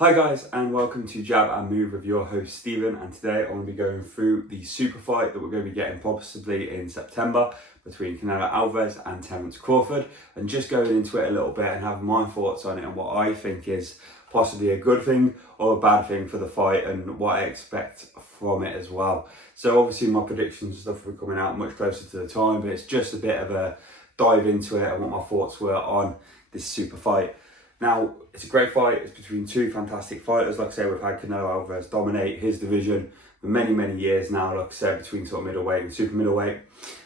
Hi guys, and welcome to Jab and Move with your host Stephen, and today I'm going to be going through the super fight that we're going to be getting possibly in September between Canelo Alvarez and Terence Crawford, and just going into it a little bit and having my thoughts on it and what I think is possibly a good thing or a bad thing for the fight and what I expect from it as well. So obviously my predictions and stuff will be coming out much closer to the time, but it's just a bit of a dive into it and what my thoughts were on this super fight. Now, it's a great fight. It's between two fantastic fighters. Like I say, we've had Canelo Alvarez dominate his division for many, many years now, like I said, between sort of middleweight and super middleweight.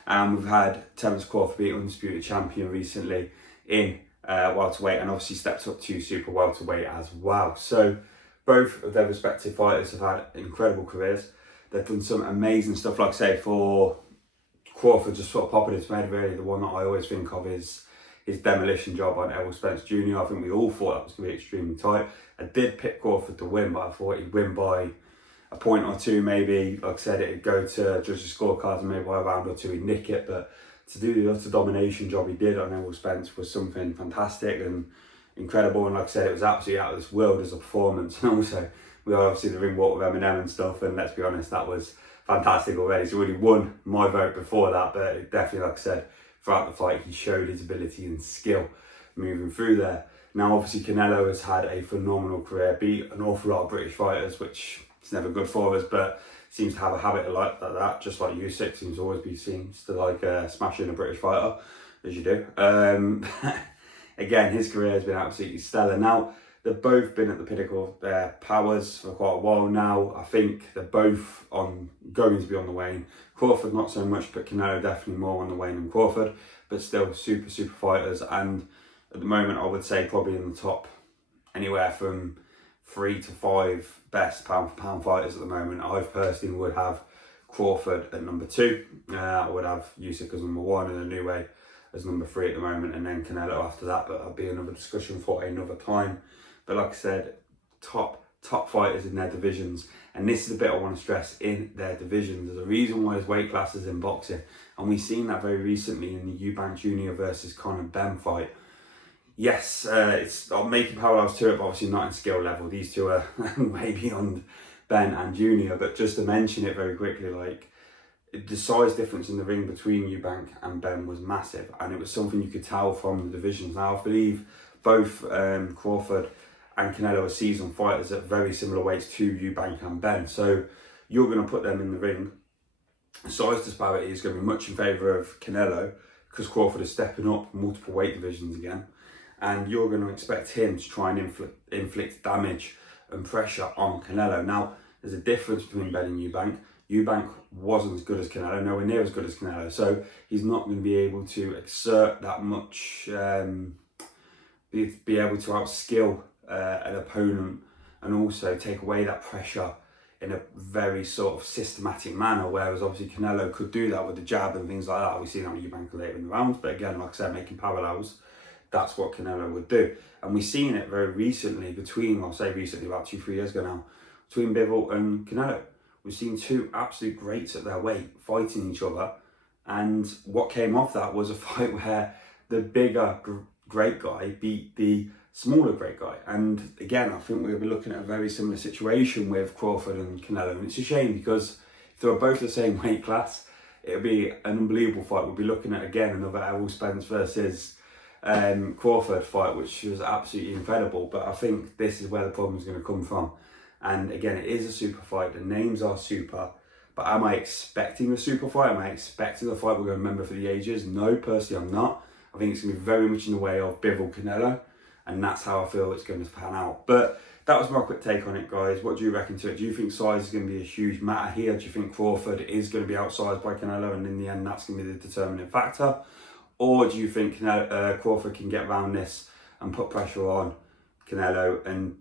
And we've had Terence Crawford be undisputed champion recently in welterweight, and obviously stepped up to super welterweight as well. So both of their respective fighters have had incredible careers. They've done some amazing stuff. Like I say, for Crawford, just sort of popping his head, really, the one that I always think of is his demolition job on Alvarez Jr. I think we all thought that was going to be extremely tight. I did pick Crawford to win, but I thought he'd win by a point or two maybe. Like I said, it'd go to judges' scorecards and maybe by a round or two he'd nick it. But to do the utter domination job he did on Alvarez was something fantastic and incredible. And like I said, it was absolutely out of this world as a performance. And also, we obviously the ring walk with Eminem and stuff. And let's be honest, that was fantastic already. So he already won my vote before that. But it definitely, like I said, throughout the fight, he showed his ability and skill moving through there. Now, obviously, Canelo has had a phenomenal career, beat an awful lot of British fighters, which is never good for us, but seems to have a habit of like that, just like Usyk seems to like smashing a British fighter, as you do. Again, his career has been absolutely stellar. Now, they've both been at the pinnacle of their powers for quite a while now. I think they're both going to be on the wane. Crawford not so much, but Canelo definitely more on the wane than Crawford, but still super fighters. And at the moment, I would say probably in the top anywhere from 3 to 5 best pound for pound fighters at the moment. I personally would have Crawford at number 2. I would have Usyk as number 1 and Inoue as number 3 at the moment, and then Canelo after that, but that'll be another discussion for another time. But like I said, top fighters in their divisions, and this is a bit I want to stress, in their divisions. There's a reason why there's weight classes in boxing, and we've seen that very recently in the Eubank Jr. versus Conor Ben fight. Yes, I'm making parallels to it, but obviously not in skill level. These two are way beyond Ben and Jr. But just to mention it very quickly, like, the size difference in the ring between Eubank and Ben was massive, and it was something you could tell from the divisions. Now, I believe both Crawford and Canelo are seasoned fighters at very similar weights to Eubank and Ben. So you're going to put them in the ring. Size disparity is going to be much in favour of Canelo because Crawford is stepping up multiple weight divisions again. And you're going to expect him to try and inflict damage and pressure on Canelo. Now, there's a difference between Ben and Eubank. Eubank wasn't as good as Canelo, nowhere near as good as Canelo. So he's not going to be able to exert that much, be able to outskill an opponent and also take away that pressure in a very sort of systematic manner, whereas obviously Canelo could do that with the jab and things like that. We've seen that with Eubank later in the rounds, but again, like I said, making parallels, that's what Canelo would do. And we've seen it very recently between, I'll say recently, about 2-3 years ago now, between Bivol and Canelo. We've seen two absolute greats at their weight fighting each other, and what came off that was a fight where the bigger great guy beat the smaller great guy. And again, I think we'll be looking at a very similar situation with Crawford and Canelo, and it's a shame because if they were both the same weight class, it'll be an unbelievable fight. We'll be looking at again another Errol Spence versus Crawford fight, which was absolutely incredible. But I think this is where the problem is going to come from. And again, it is a super fight. The names are super, but am I expecting a super fight? Am I expecting a fight we're going to remember for the ages? No, personally, I'm not. I think it's going to be very much in the way of Bivol Canelo, and that's how I feel it's going to pan out. But that was my quick take on it, guys. What do you reckon to it? Do you think size is going to be a huge matter here? Do you think Crawford is going to be outsized by Canelo, and in the end, that's going to be the determining factor? Or do you think Crawford can get around this and put pressure on Canelo, and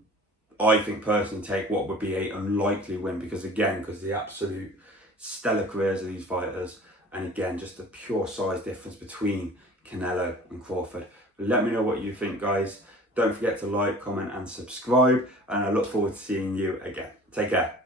I think personally take what would be an unlikely win, because the absolute stellar careers of these fighters, and again, just the pure size difference between Canelo and Crawford. Let me know what you think, guys. Don't forget to like, comment and subscribe, and I look forward to seeing you again. Take care.